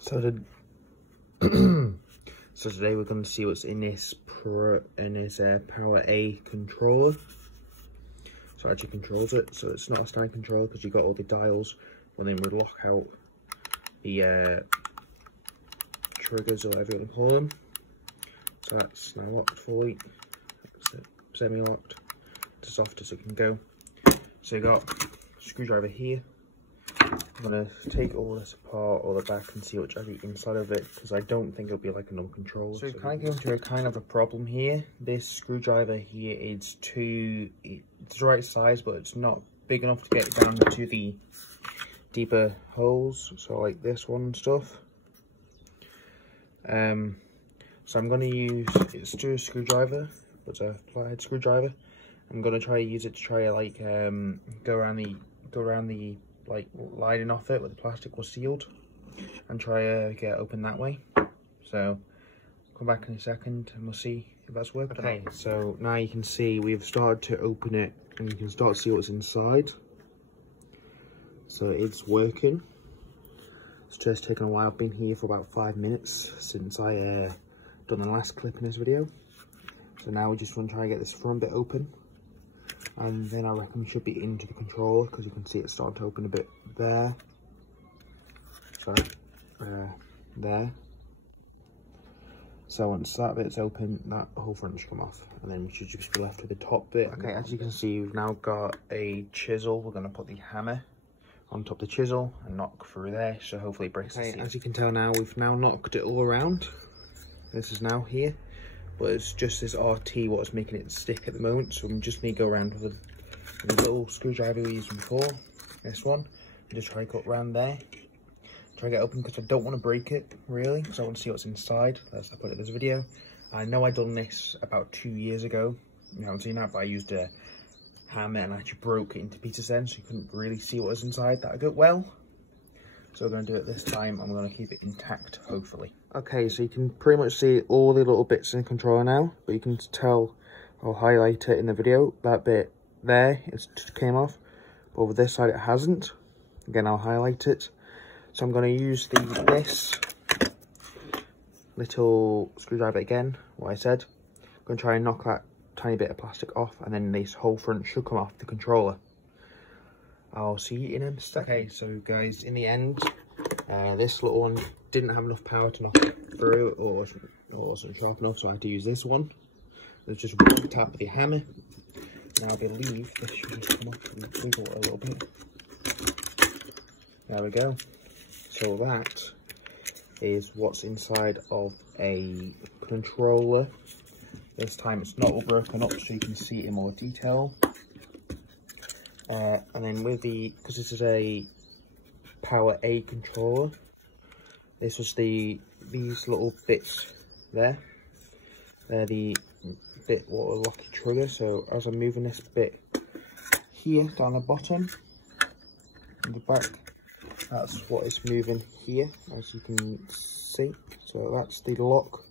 So today we're going to see what's in this powerA controller. So it actually controls it. So it's not a stand controller because you've got all the dials, and then we lock out the triggers or whatever you want to call them. So that's now locked fully. That's it, semi-locked. It's as soft as it can go. So you've got a screwdriver here. I'm going to take all this apart, all the back, and see what's actually inside of it, because I don't think it'll be like a normal controller. So kind of going to a kind of a problem here. This screwdriver here is it's the right size, but it's not big enough to get down to the deeper holes, so like this one and stuff. So I'm going to use, it's still a screwdriver, but it's a flathead screwdriver. I'm going to try to use it to try to like go around the like lining off it where the plastic was sealed, and try to get it open that way. So come back in a second and we'll see if that's working. Okay, so now you can see we've started to open it, and you can start to see what's inside. So it's working. It's just taken a while. I've been here for about 5 minutes since I done the last clip in this video. So now we just want to try and get this front bit open, and then I reckon we should be into the controller, because you can see it's starting to open a bit there. So there. So once that bit's open, that whole front should come off, and then we should just be left with the top bit. Okay, as you can see, we've now got a chisel. We're going to put the hammer on top of the chisel and knock through there, so hopefully it breaks the seal. As you can tell now, we've now knocked it all around. This is now here, but it's just this RT what's making it stick at the moment, so we just need to go around with the little screwdriver we used before, this one, and just try to cut around there. Try to get open, because I don't want to break it, really, because I want to see what's inside, as I put in this video. I know I done this about 2 years ago, you haven't seen that, but I used a hammer and I actually broke it into pieces then, so you couldn't really see what was inside that good well. So we're going to do it this time, and we're going to keep it intact, hopefully. Okay, so you can pretty much see all the little bits in the controller now, but you can tell, I'll highlight it in the video, that bit there, it came off, but over this side it hasn't. Again, I'll highlight it. So I'm going to use this little screwdriver again, what I said. I'm going to try and knock that tiny bit of plastic off, and then this whole front should come off the controller. I'll see you in a second. Okay, so guys, in the end, this little one didn't have enough power to knock it through, or wasn't sharp enough, so I had to use this one. It's just one tap of the hammer. Now I believe this should just come off and wiggle a little bit. There we go. So that is what's inside of a controller. This time it's not all broken up, so you can see it in more detail. And then with because this is a powerA controller, this was these little bits there. They're the bit what will lock your trigger. So as I'm moving this bit here down the bottom, in the back, that's what is moving here, as you can see. So that's the lock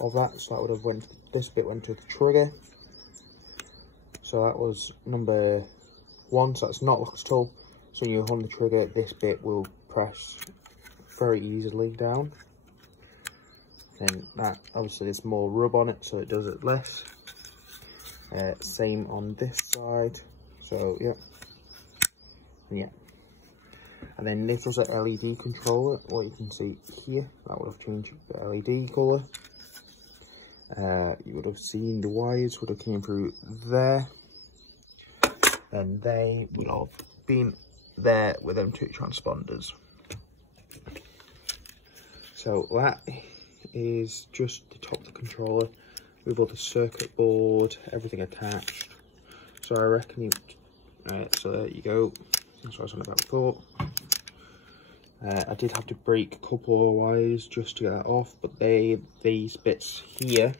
of that. So that would have this bit went to the trigger. So that was number 1, so that's not locked at all. So when you hold the trigger, this bit will press very easily down. Then that, obviously there's more rub on it, so it does it less. Same on this side. So yeah, and then this was an LED controller. What you can see here, that would have changed the LED colour. You would have seen the wires would have came through there, and they would have been there with them 2 transponders. So that is just the top of the controller with all the circuit board, everything attached. So I reckon you, so there you go. That's what I was on about before. I did have to break a couple of wires just to get that off, but these bits here,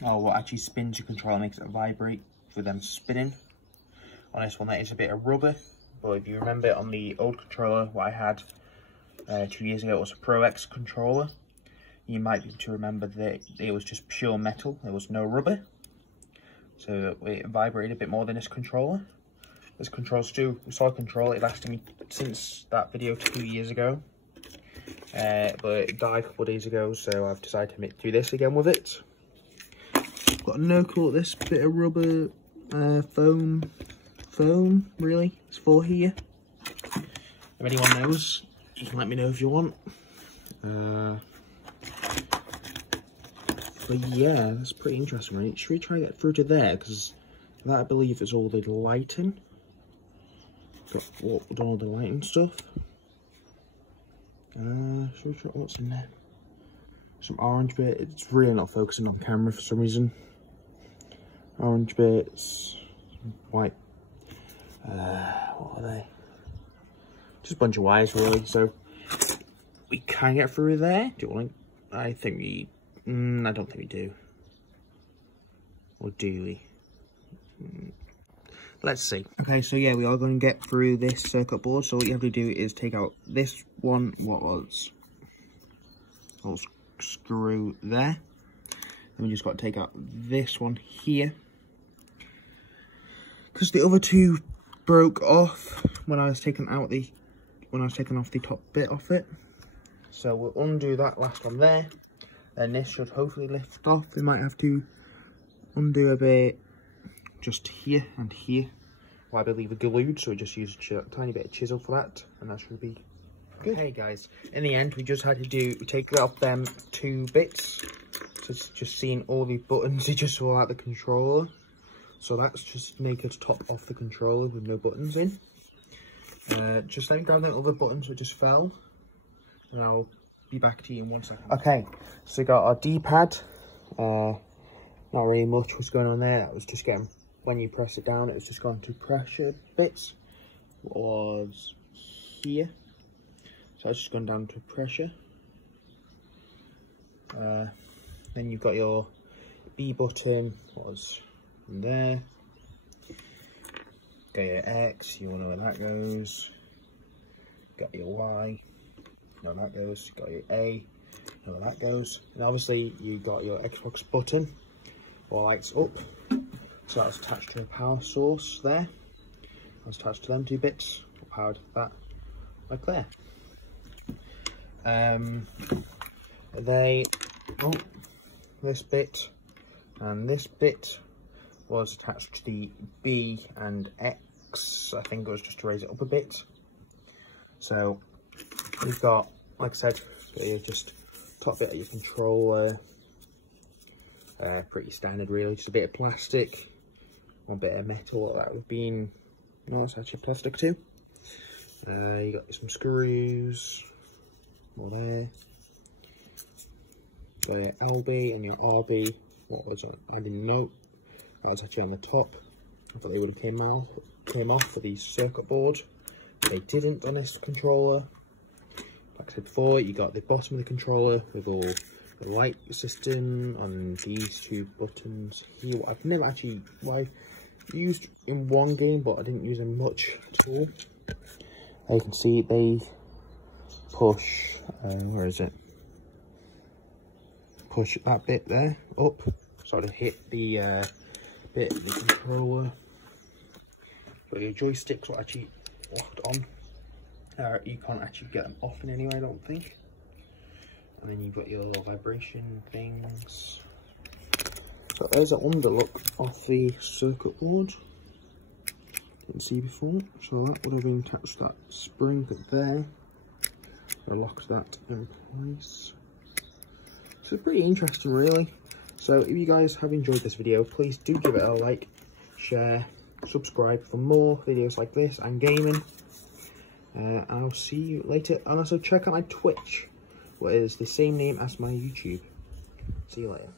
what actually spins your controller, makes it vibrate with them spinning. On this one, that is a bit of rubber, but if you remember on the old controller, what I had 2 years ago, it was a Pro X controller. you might be able to remember that it was just pure metal. There was no rubber. So it vibrated a bit more than this controller. This controller's still a solid controller. It lasted me since that video 2 years ago. But it died a couple of days ago, so I've decided to do this again with it. Got no clue what this bit of rubber foam really is for here. If anyone knows, just let me know if you want. But yeah, that's pretty interesting, right? Should we try to get through to there? Because that, I believe, is all the lighting. Got all the lighting stuff. Should we try what's in there? Some orange bit. It's really not focusing on camera for some reason. Orange bits, white. What are they? Just a bunch of wires, really. So we can get through there. Do you want? I think we. I don't think we do. Or do we? Let's see. Okay, so yeah, we are going to get through this circuit board. So what you have to do is take out this one, what was little screw there. Then we just got to take out this one here, because the other two broke off when I was taking off the top bit off it. So we'll undo that last one there. Then this should hopefully lift off. We might have to undo a bit just here and here. Well, I believe we're glued, so we just use a tiny bit of chisel for that, and that should be good. Hey guys, in the end, we just had to take off them 2 bits. So it's just seeing all the buttons, they just fall out the controller. So that's just make it top off the controller with no buttons in. Just let me grab them other buttons that just fell, and I'll be back to you in 1 second. Okay, so we got our D-pad. Not really much was going on there. That was just getting, when you press it down, it was just going to pressure bits. What was here? So it's just gone down to pressure. Then you've got your B button, what was in there. Got your X, you want to know where that goes. Got your Y, you know where that goes. Got your A, you know where that goes. And obviously you got your Xbox button, or lights up. So that's attached to a power source there. That's attached to them 2 bits. Powered that like there. This bit and this bit was attached to the B and X. I think it was just to raise it up a bit. So we've got, like I said, just top bit of your controller. Pretty standard really, just a bit of plastic, 1 bit of metal. That would be, no, it's actually plastic too. You got some screws, more there. Got your LB and your RB. What was it? I didn't know. That was actually on the top. I thought they would have came off for the circuit board. They didn't on this controller. Like I said before, you got the bottom of the controller with all the light system and these 2 buttons here. I've never actually, I've used in one game, but I didn't use them much at all. You can see they push, where is it? Push that bit there up, sort of hit the bit of the controller. But your joysticks are actually locked on. You can't actually get them off in any way, I don't think. And then you've got your vibration things. So there's an underlook off the circuit board. You can see before. So that would have been attached to that spring there. I locked that in place. So pretty interesting really. So if you guys have enjoyed this video, please do give it a like, share, subscribe for more videos like this and gaming. I'll see you later. And also check out my Twitch, which is the same name as my YouTube. See you later.